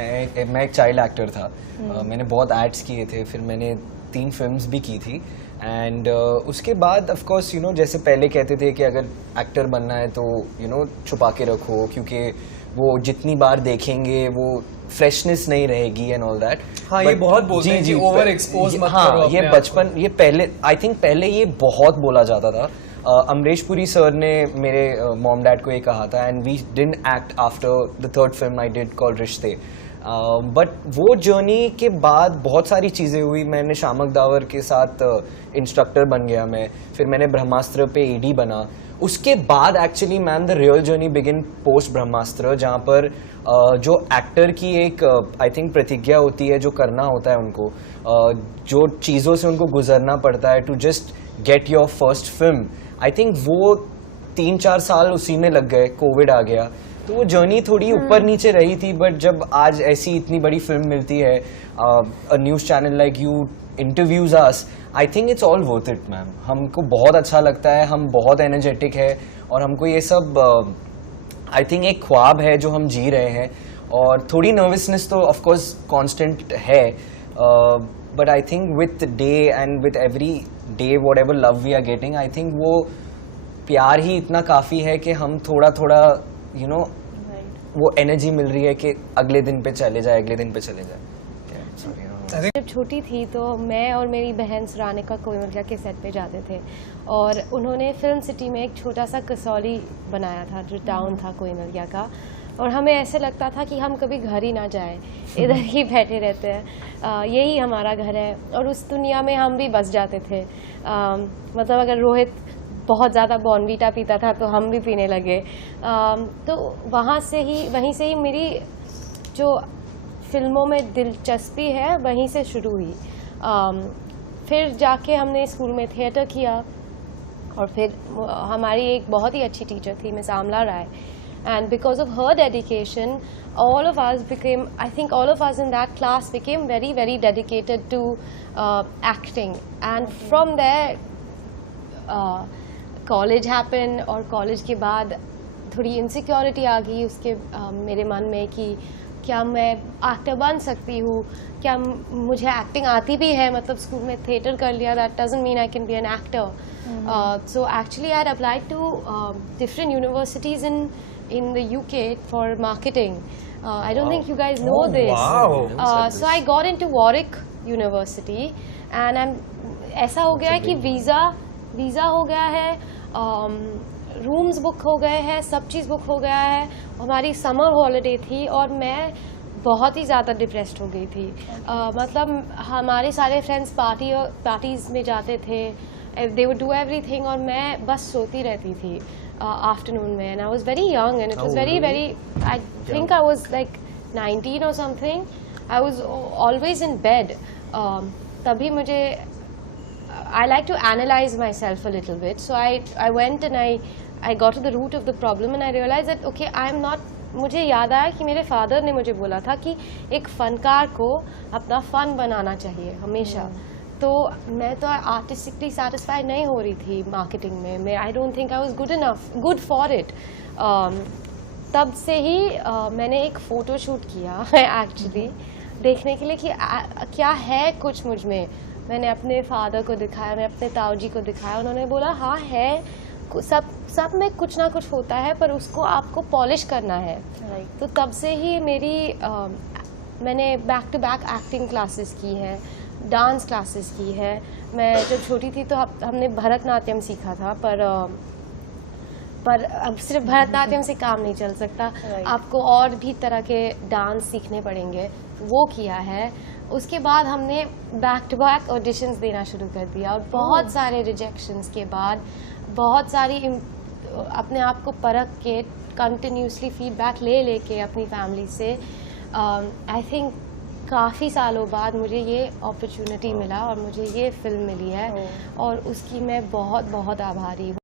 मैं एक child actor था। मैंने बहुत एड्स किए थे, फिर मैंने 3 फिल्म्स भी की थी। एंड उसके बाद ऑफ कोर्स यू नो जैसे पहले कहते थे कि अगर एक्टर बनना है तो यू नो छुपा के रखो, क्योंकि वो जितनी बार देखेंगे वो फ्रेशनेस नहीं रहेगी एंड ऑल दैट। हाँ, ये बहुत बोलते हैं कि ओवर एक्सपोज मत करो हाँ, अपने ये आप बचपन को। ये पहले आई थिंक पहले ये बहुत बोला जाता था। अमरीश पुरी सर ने मेरे मॉम डैड को ये कहा था, and we didn't act after the 3rd film I did called Rishtey. But वो जर्नी के बाद बहुत सारी चीज़ें हुई। मैंने शामक दावर के साथ इंस्ट्रक्टर बन गया मैं, फिर मैंने ब्रह्मास्त्र पे एडी बना। उसके बाद actually ma'am the real journey begin post Brahmastra, जहाँ पर जो एक्टर की एक आई थिंक प्रतिज्ञा होती है, जो करना होता है उनको, जो चीज़ों से उनको गुजरना पड़ता है to just get your first film. I think वो 3-4 साल उसी में लग गए, कोविड आ गया, तो वो जर्नी थोड़ी ऊपर नीचे रही थी। बट जब आज ऐसी इतनी बड़ी फिल्म मिलती है, a news channel like you interviews us, I think it's all worth it ma'am. हमको बहुत अच्छा लगता है, हम बहुत एनर्जेटिक है, और हमको ये सब आई थिंक एक ख्वाब है जो हम जी रहे हैं। और थोड़ी नर्वसनेस तो ऑफ कोर्स कांस्टेंट है, but I think with day and with every day whatever love we are getting, I think वो प्यार ही इतना काफ़ी है कि हम थोड़ा थोड़ा यू नो वो एनर्जी मिल रही है कि अगले दिन पे चले जाए, अगले दिन पे चले जाए। जब छोटी थी तो मैं और मेरी बहन सुरानिका कोयमलिया के सेट पे जाते थे, और उन्होंने फिल्म सिटी में एक छोटा सा कसौली बनाया था जो टाउन था कोयमलिया का, और हमें ऐसे लगता था कि हम कभी घर ही ना जाएं, इधर ही बैठे रहते हैं, यही हमारा घर है। और उस दुनिया में हम भी बस जाते थे। मतलब अगर रोहित बहुत ज़्यादा बॉर्नवीटा पीता था तो हम भी पीने लगे। तो वहीं से ही मेरी जो फिल्मों में दिलचस्पी है वहीं से शुरू हुई। फिर जाके हमने स्कूल में थिएटर किया, और फिर हमारी एक बहुत ही अच्छी टीचर थी Miss Amla Rai, and because of her dedication all of us became, I think all of us in that class became very, very dedicated to acting. And from there college happened, और college के बाद थोड़ी insecurity आ गई उसके मेरे मन में कि क्या मैं एक्टर बन सकती हूँ, क्या मुझे एक्टिंग आती भी है, मतलब स्कूल में थिएटर कर लिया, that doesn't mean I can be an actor. So actually I had applied to different universities in the UK for marketing. I don't think you guys know this. Wow. So I got into Warwick University, and ऐसा हो गया है कि visa हो गया है, rooms book हो गए हैं, सब चीज़ बुक हो गया है. हमारी समर हॉलिडे थी और मैं बहुत ही ज़्यादा डिप्रेस्ड हो गई थी. मतलब हमारे सारे फ्रेंड्स पार्टीज़ में जाते थे, दे वुड डू एवरीथिंग, और मैं बस सोती रहती थी आफ्टरनून में. And I was very young and it was very I think I was like 19 और something. I was always in bed. तभी मुझे I like to analyze myself a little bit. So I went and I got to the root of the problem, and I realized that okay, I am not. मुझे याद आया कि मेरे father ने मुझे बोला था कि एक फनकार को अपना फन बनाना चाहिए हमेशा. तो मैं तो आर्टिस्टिकली सेटिस्फाइड नहीं हो रही थी मार्केटिंग में. I don't think I was good for it. तब से ही मैंने एक फ़ोटो शूट किया एक्चुअली देखने के लिए कि क्या है कुछ मुझ में. मैंने अपने फादर को दिखाया, मैं अपने ताऊजी को दिखाया, उन्होंने बोला हाँ है, सब में कुछ ना कुछ होता है, पर उसको आपको पॉलिश करना है. तो तब से ही मैंने back to back acting classes की है, डांस क्लासेस की है. मैं जब छोटी थी तो हमने भरतनाट्यम सीखा था, पर अब सिर्फ भरतनाट्यम से काम नहीं चल सकता. आपको और भी तरह के डांस सीखने पड़ेंगे, वो किया है. उसके बाद हमने बैक टू बैक ऑडिशंस देना शुरू कर दिया, और बहुत सारे रिजेक्शंस के बाद बहुत सारी अपने आप को परख के कंटिन्यूसली फीडबैक लेके अपनी फैमिली से आई थिंक काफ़ी सालों बाद मुझे ये अपॉर्चुनिटी मिला और मुझे ये फिल्म मिली है, और उसकी मैं बहुत बहुत आभारी हूँ.